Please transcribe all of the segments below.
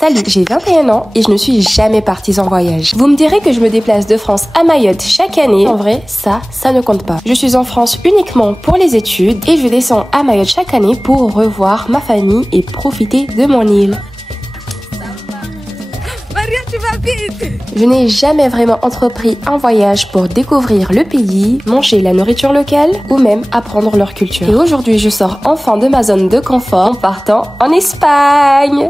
Salut, j'ai 21 ans et je ne suis jamais partie en voyage. Vous me direz que je me déplace de France à Mayotte chaque année. En vrai, ça ne compte pas. Je suis en France uniquement pour les études et je descends à Mayotte chaque année pour revoir ma famille et profiter de mon île. Je n'ai jamais vraiment entrepris un voyage pour découvrir le pays, manger la nourriture locale ou même apprendre leur culture. Et aujourd'hui, je sors enfin de ma zone de confort en partant en Espagne.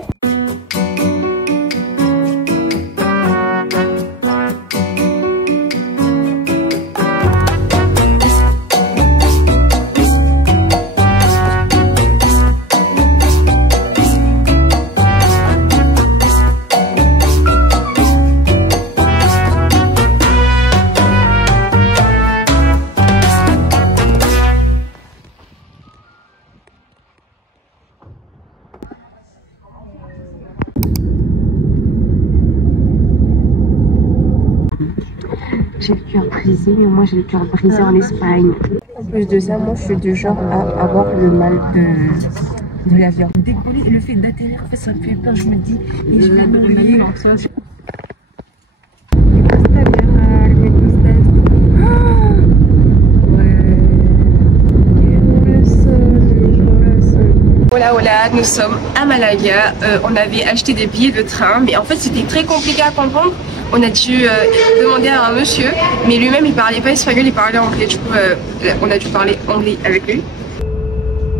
J'ai le cœur brisé, mais moi j'ai le cœur brisé en Espagne. En plus de ça, moi je suis du genre à avoir le mal de l'avion. Décoller et le fait d'atterrir, en fait, ça me fait peur. Je me dis, et je vais mourir. Voilà, nous sommes à Malaga. On avait acheté des billets de train, mais en fait c'était très compliqué à comprendre. On a dû demander à un monsieur, mais lui-même il parlait pas espagnol, il parlait anglais. Du coup, on a dû parler anglais avec lui.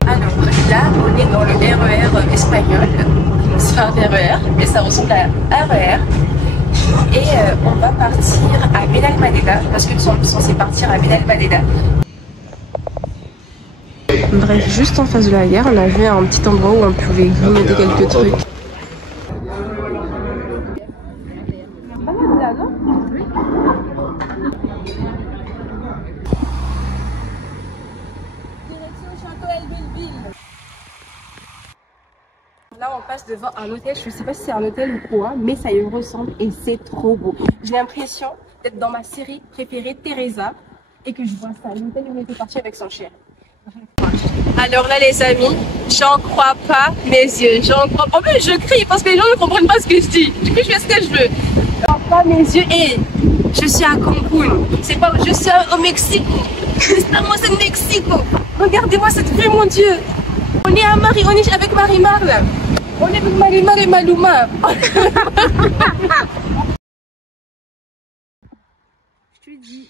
Alors là, on est dans le RER espagnol. C'est pas un RER, mais ça ressemble à un RER. Et on va partir à Benalmádena parce que nous sommes censés partir à Benalmádena. Bref, juste en face de la gare, on a vu un petit endroit où on pouvait grignoter quelques trucs. Là, on passe devant un hôtel. Je ne sais pas si c'est un hôtel ou quoi, mais ça y ressemble et c'est trop beau. J'ai l'impression d'être dans ma série préférée, Teresa, et que je vois ça, l'hôtel où on était parti avec son chien. Alors là les amis, j'en crois pas mes yeux, j'en crois. En plus je crie parce que les gens ne comprennent pas ce que je dis. Du coup je fais ce que je veux. J'en crois pas mes yeux et je suis à Cancun. C'est pas, je suis au Mexique. Estamos en Mexico. Regardez-moi cette vue mon Dieu. On est avec Marimar là. On est avec Marimar et Maluma. Je te dis.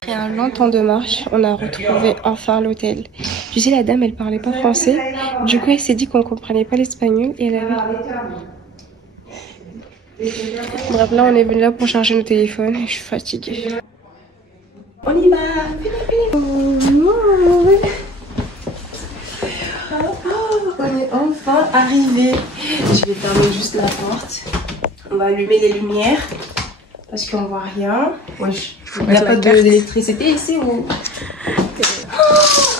Après un long temps de marche, on a retrouvé enfin l'hôtel. Tu sais, la dame, elle parlait pas français. Du coup, elle s'est dit qu'on ne comprenait pas l'espagnol et elle avait... Bref, là, on est venu là pour charger nos téléphones et je suis fatiguée. On y va. On est enfin arrivé. Je vais fermer juste la porte. On va allumer les lumières. Parce qu'on voit rien. Wesh. Il n'y a pas d'électricité ici ou... Oh,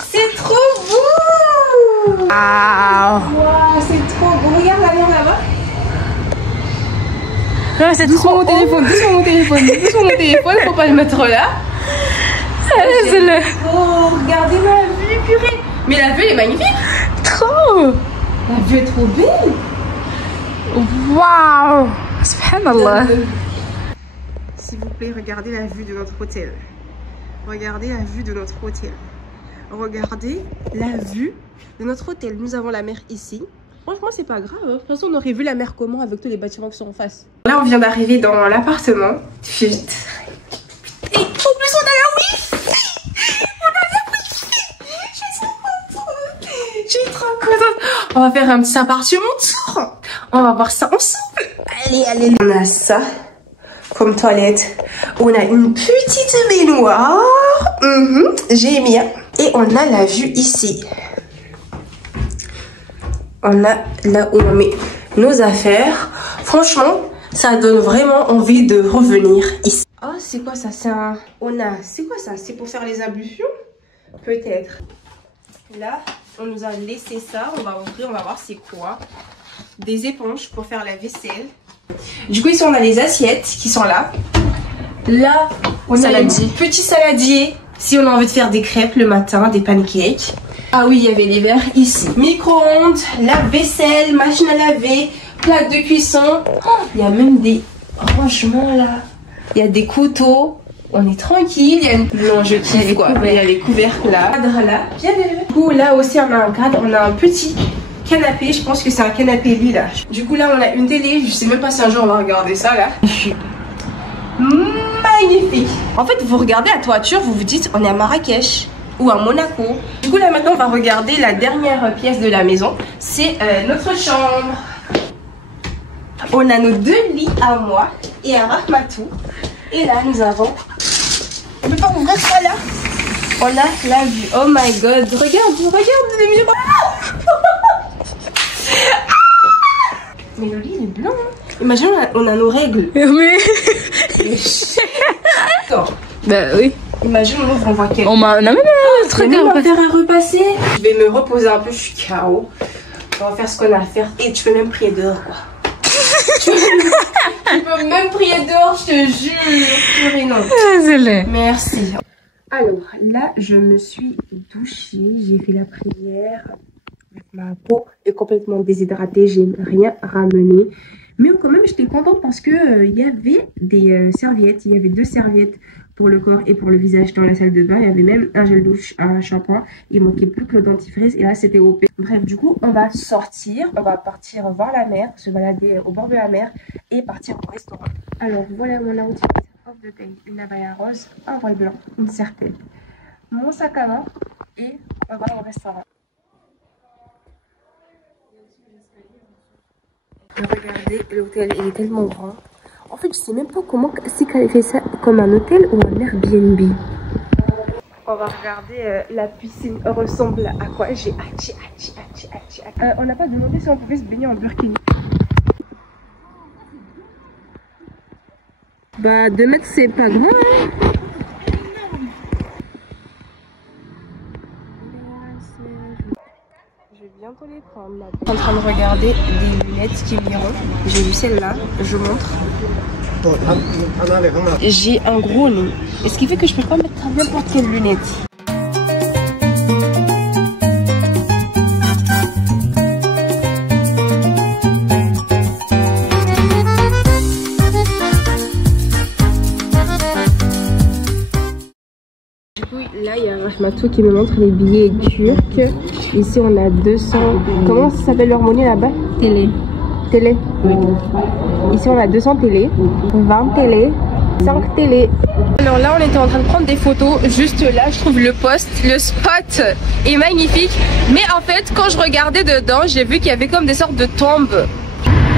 c'est trop beau! Wow, c'est trop beau. Regarde la mer là-bas. Ouais, c'est doucement mon téléphone, doucement mon téléphone, doucement mon téléphone, faut pas le mettre là. Allez, oh, regardez la vue, purée. Mais la vue elle est magnifique. Trop. La vue est trop belle. Waouh! Subhanallah. S'il vous plaît, regardez la vue de notre hôtel. Regardez la vue de notre hôtel. Regardez la vue de notre hôtel. Nous avons la mer ici. Franchement, c'est pas grave. De toute façon, on aurait vu la mer comment avec tous les bâtiments qui sont en face. Là, on vient d'arriver dans l'appartement. Et en plus, on a la wifi. On a la wifi. Je suis trop contente. Je suis trop contente. On va faire un petit appartement tour. On va voir ça ensemble. Allez, allez. On a ça. Comme toilette, on a une petite baignoire, j'ai mis, et on a la vue ici. On a là où on met nos affaires. Franchement, ça donne vraiment envie de revenir ici. Oh, c'est quoi ça? C'est un... C'est quoi ça? C'est pour faire les ablutions? Peut-être. Là, on nous a laissé ça. On va ouvrir, on va voir c'est quoi. Des éponges pour faire la vaisselle. Du coup, ici, on a les assiettes qui sont là. Là, on a un petit saladier si on a envie de faire des crêpes le matin, des pancakes. Ah oui, il y avait les verres ici. Micro-ondes, lave-vaisselle, machine à laver, plaque de cuisson. Oh, il y a même des rangements là. Il y a des couteaux. On est tranquille. Il y a une... Non, je kiffe quoi. Il y a les couvercles là. Cadre là. Bien vu. Du coup, là aussi, on a un cadre. On a un petit canapé. Je pense que c'est un canapé lit là. Du coup, là, on a une télé. Je sais même pas si un jour on va regarder ça là. Magnifique. En fait, vous regardez la toiture, vous vous dites, on est à Marrakech ou à Monaco. Du coup, là, maintenant, on va regarder la dernière pièce de la maison. C'est notre chambre. On a nos 2 lits à moi et à Rahmatou. Et là, nous avons... On peut pas ouvrir ça, là. On a la vue. Oh my god. Regarde les miroirs. Mais le lit, il est blanc. Hein. Imagine, on a nos règles. Mais... Attends. Bah oui. Imagine, on ouvre, on voit quelqu'un. On a même un truc à faire un repasser. Je vais me reposer un peu, je suis KO. On va faire ce qu'on a à faire. Et tu peux même prier dehors, quoi. Tu peux même prier dehors, je te jure. Purée, non. Désolée. Merci. Alors, là, je me suis douchée. J'ai fait la prière. Ma peau est complètement déshydratée. J'ai rien ramené. Mais quand même, j'étais contente parce que il y avait des serviettes. Il y avait 2 serviettes pour le corps et pour le visage dans la salle de bain. Il y avait même un gel douche, un shampoing. Il manquait plus que le dentifrice et là c'était OP. Bref, du coup, on va sortir. On va partir voir la mer, se balader au bord de la mer et partir au restaurant. Alors voilà mon outfit of the day. Une abaya rose, un voile blanc, une serpette, mon sac à main et on va au restaurant. Regardez, l'hôtel il est tellement grand. En fait, je sais même pas comment c'est qualifié ça comme un hôtel ou un Airbnb. On va regarder la piscine ressemble à quoi. J'ai hâte. On n'a pas demandé si on pouvait se baigner en burkini. Bah 2 mètres c'est pas grand hein. Je vais bientôt les prendre là. Je suis en train de regarder des lunettes qui m'iront. J'ai vu celle-là, je montre. J'ai un gros nez. Et ce qui fait que je peux pas mettre n'importe quelle lunette. Là, il y a Rahmatou qui me montre les billets turcs. Ici, on a 200... Comment ça s'appelle leur monnaie là-bas? Télé. Télé. Oui. Ici, on a 200 télé, 20 télé, 5 télé. Alors là, on était en train de prendre des photos. Juste là, je trouve le spot est magnifique. Mais en fait, quand je regardais dedans, j'ai vu qu'il y avait comme des sortes de tombes.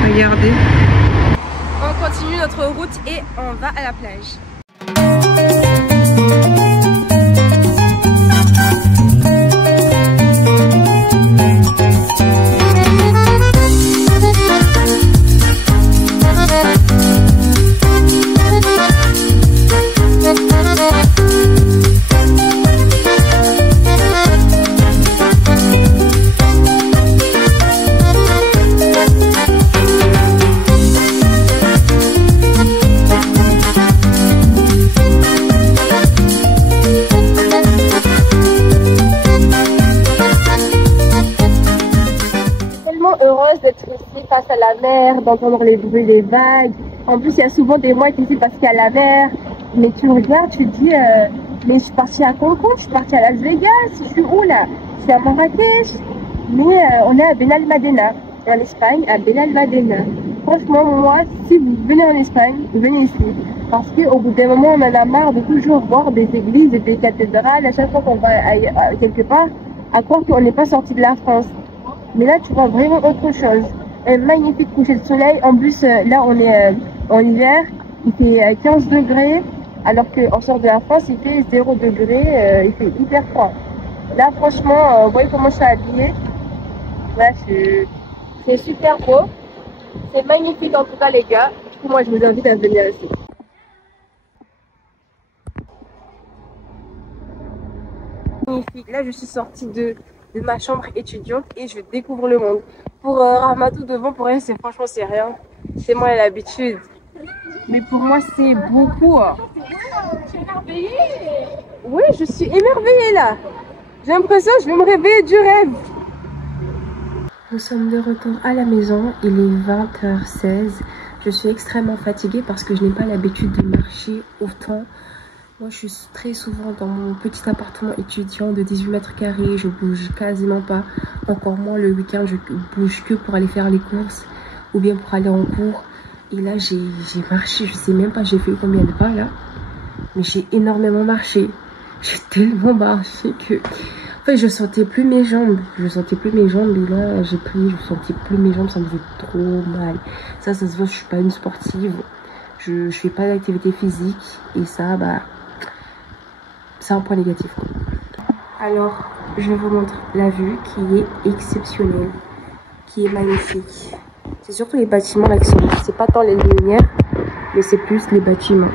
Regardez. On continue notre route et on va à la plage. D'être ici face à la mer, d'entendre les bruits des vagues. En plus, il y a souvent des mouettes ici parce qu'il y a la mer. Mais tu regardes, tu te dis, mais je suis partie à Cancun, je suis partie à Las Vegas, je suis où là? Je suis à Marrakech. Mais on est à Benalmádena, en Espagne, à Benalmádena. Franchement, moi, si vous venez en Espagne, venez ici. Parce qu'au bout d'un moment, on en a marre de toujours voir des églises et des cathédrales. À chaque fois qu'on va quelque part, à croire qu'on n'est pas sorti de la France. Mais là, tu vois vraiment autre chose. Un magnifique coucher de soleil. En plus, là, on est en hiver. Il fait 15 degrés. Alors qu'en sort de la France, il fait 0 degrés. Il fait hyper froid. Là, franchement, vous voyez comment je suis habillée. Voilà, c'est super beau. C'est magnifique en tout cas, les gars. Du coup, moi, je vous invite à venir ici. Magnifique. Là, je suis sortie de ma chambre étudiante et je découvre le monde. Pour Rahmatou devant, pour elle, franchement c'est rien. C'est moi l'habitude. Mais pour moi c'est beaucoup. Tu es émerveillée? Oui, je suis émerveillée là. J'ai l'impression que je vais me réveiller du rêve. Nous sommes de retour à la maison. Il est 20h16. Je suis extrêmement fatiguée parce que je n'ai pas l'habitude de marcher autant. Moi, je suis très souvent dans mon petit appartement étudiant de 18 mètres carrés. Je bouge quasiment pas. Encore moins le week-end, je bouge que pour aller faire les courses ou bien pour aller en cours. Et là, j'ai marché. Je sais même pas, j'ai fait combien de pas là. Mais j'ai énormément marché. J'ai tellement marché que... En fait, je sentais plus mes jambes. Je sentais plus mes jambes. Et là, j'ai pris, je sentais plus mes jambes. Ça me faisait trop mal. Ça se voit, je suis pas une sportive. Je fais pas d'activité physique. Et ça, bah... c'est un point négatif. Alors, je vous montre la vue qui est exceptionnelle. Qui est magnifique. C'est surtout les bâtiments là qui sont... C'est pas tant les lumières, mais c'est plus les bâtiments.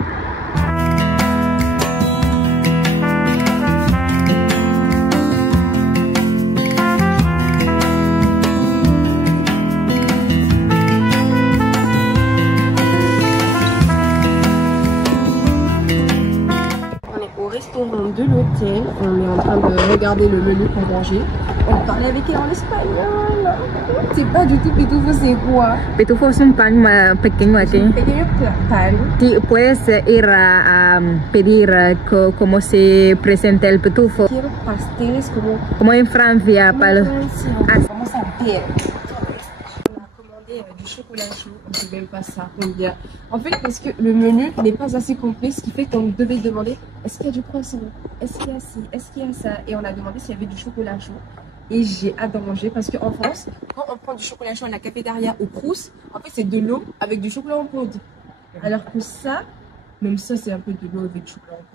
Restaurant de l'hôtel, on est en train de regarder le menu pour manger. On parle avec elle en espagnol. C'est pas du tout pitufo, c'est quoi? Pitufo es un pan pequeño aquí. Pequeño pan. Puedes ir a pedir cómo se presenta el pitufo. Quiero pasteles como en Francia. Vamos a ver. Du chocolat chaud, on ne sait même pas ça combien. En fait, parce que le menu n'est pas assez complet, ce qui fait qu'on devait demander est-ce qu'il y a du croissant, est-ce qu'il y a ci, est-ce qu'il y a ça. Et on a demandé s'il y avait du chocolat chaud. Et j'ai hâte d'en manger parce qu'en France, quand on prend du chocolat chaud à la cafétéria au Crous, en fait, c'est de l'eau avec du chocolat en poudre. Alors que ça, même ça, c'est un peu de l'eau avec du chocolat en poudre.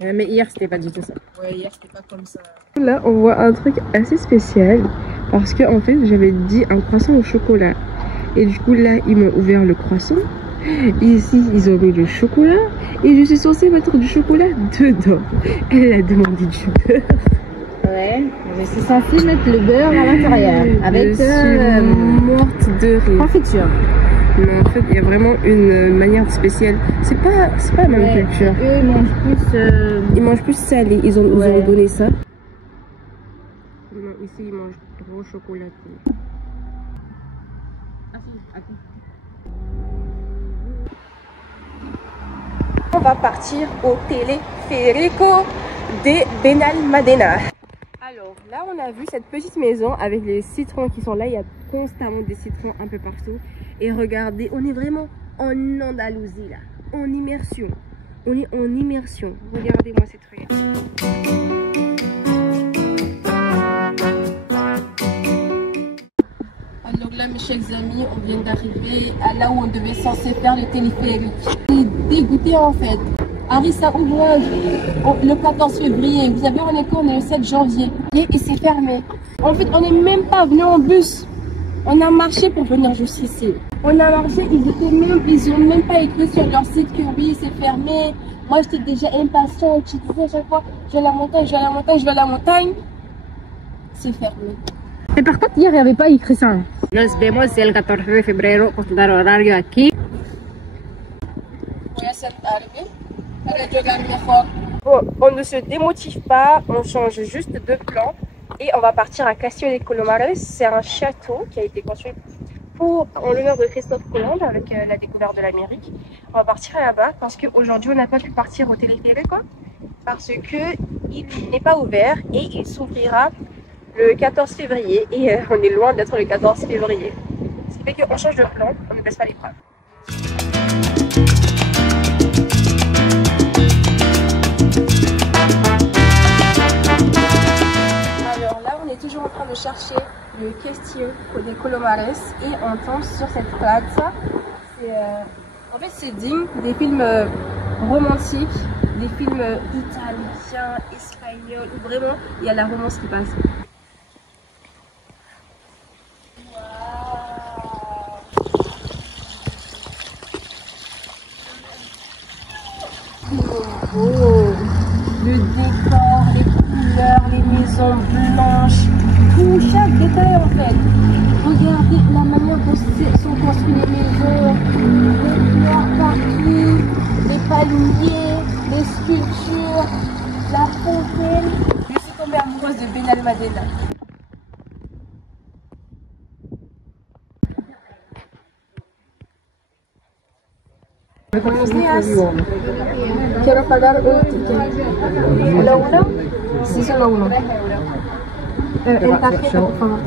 Mais hier, c'était pas du tout ça. Ouais, hier, c'était pas comme ça. Là, on voit un truc assez spécial parce que en fait, j'avais dit un croissant au chocolat. Et du coup, là, ils m'ont ouvert le croissant. Ici, ils ont mis le chocolat. Et je suis censée mettre du chocolat dedans. Elle a demandé du beurre. Ouais, je suis censée mettre le beurre à l'intérieur. Avec je suis morte de rire. Confiture. Mais en fait, il y a vraiment une manière spéciale. C'est pas la même culture. Eux, ils mangent plus... Ils mangent plus salé. Ils ont donné ça. Non, ici, ils mangent trop chocolaté. On va partir au Teleférico de Benalmádena. Alors là, on a vu cette petite maison avec les citrons qui sont là. Il y a constamment des citrons un peu partout. Et regardez, on est vraiment en Andalousie là, en immersion. On est en immersion. Regardez-moi cette truc. Alors là, mes chers amis, on vient d'arriver à là où on devait censé faire le téléphérique. On est dégoûté en fait. Harry, ça ouvre le 14 février. Vous avez on est quand? On est le 7 janvier. Et c'est fermé. En fait, on n'est même pas venu en bus. On a marché pour venir jusqu'ici. On a marché, ils ont même pas écrit sur leur site que oui, c'est fermé. Moi, j'étais déjà impatiente. Je disais à chaque fois, je vais à la montagne, je vais à la montagne, je vais à la montagne. C'est fermé. Mais par contre, hier, il n'y avait pas écrit ça. Nos vemos el 14 de febrero, consultar horario aquí. Bon, on ne se démotive pas, on change juste de plan et on va partir à Castillo de Colomares. C'est un château qui a été construit en l'honneur de Christophe Colomb avec la découverte de l'Amérique. On va partir là-bas parce qu'aujourd'hui on n'a pas pu partir au Teleférico parce qu'il n'est pas ouvert et il s'ouvrira le 14 février et on est loin d'être le 14 février. Ce qui fait qu'on change de plan, on ne baisse pas les bras. Alors là, on est toujours en train de chercher le Castillo de Colomares et on tombe sur cette plaza. En fait, c'est digne des films romantiques, des films italiens, espagnols, où vraiment il y a la romance qui passe. Oh, le décor, les couleurs, les maisons blanches, tout, chaque détail en fait. Regardez la manière dont sont construites les maisons, les fleurs partout, les palmiers, les sculptures, la fontaine. Je suis tombée amoureuse Madina. Buenos días. Quiero pagar un ticket. ¿Solo uno? Sí, solo uno. En tarjeta, por favor.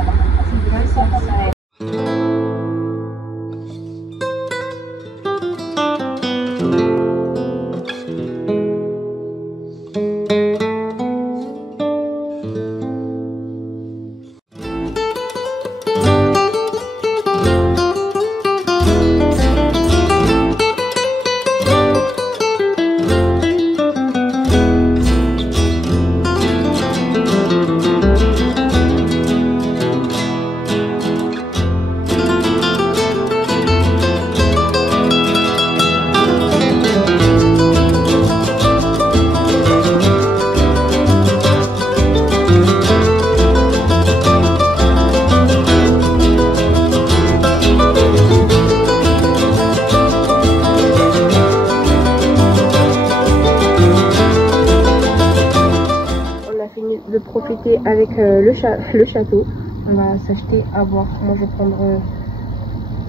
De profiter avec le château. On va s'acheter à boire. Moi je vais prendre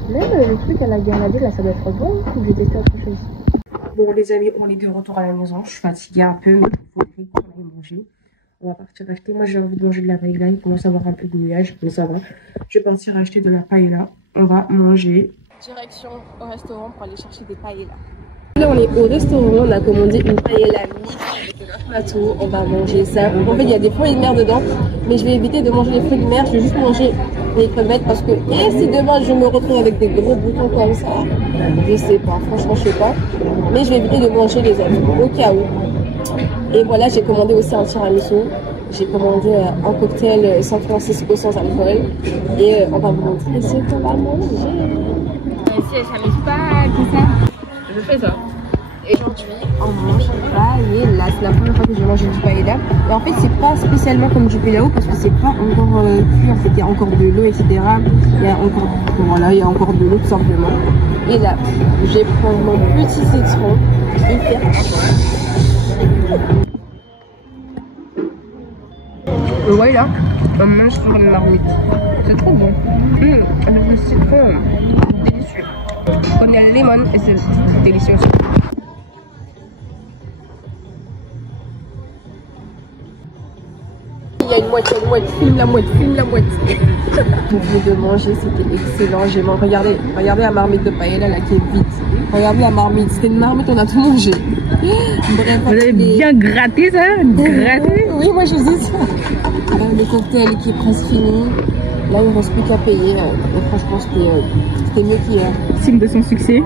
même le truc à la grenadine là, ça doit être bon. Ou je vais tester autre chose. Bon les amis, on est de retour à la maison. Je suis fatiguée un peu, mais il faut qu'on aille manger. On va partir acheter. Moi j'ai envie de manger de la paella. Il commence à avoir un peu de nuages, mais ça va. Je vais partir acheter de la paella. On va manger. Direction au restaurant pour aller chercher des paellas. Là on est au restaurant, on a commandé une paella mixte avec un plateau, on va manger ça. En fait il y a des fruits de mer dedans, mais je vais éviter de manger les fruits de mer, je vais juste manger les crevettes parce que si demain je me retrouve avec des gros boutons comme ça, je sais pas, franchement je sais pas. Mais je vais éviter de manger les autres, au cas où. Et voilà, j'ai commandé aussi un tiramisu, j'ai commandé un cocktail San Francisco sans alcool et on va vous montrer ce qu'on va manger. Si elle s'amuse pas, tout ça. Je fais ça. Et aujourd'hui, on mange paella. C'est la première fois que je mange du paella. Et en fait, c'est pas spécialement comme du pilao parce que c'est pas encore cuit. En fait, il y a encore de l'eau, etc. Il y a encore, voilà, il y a encore de l'eau tout simplement. Et là, je vais prendre mon petit citron et faire. Et voilà, on mange sur une marmite. C'est trop bon. Avec le citron, délicieux. On a le lemon et c'est délicieux. Il y a une moitié, filme la moitié. Pour vous de manger, c'était excellent. J'ai regardé la marmite de paella là qui est vide. Regardez la marmite, c'était une marmite, on a tout mangé. Bref, vous avez bien gratté ça? Gratté? Oui, moi je dis ça. Le cocktail qui est presque fini. Là, il ne reste plus qu'à payer. Et franchement, c'était mieux qu'hier. Signe de son succès.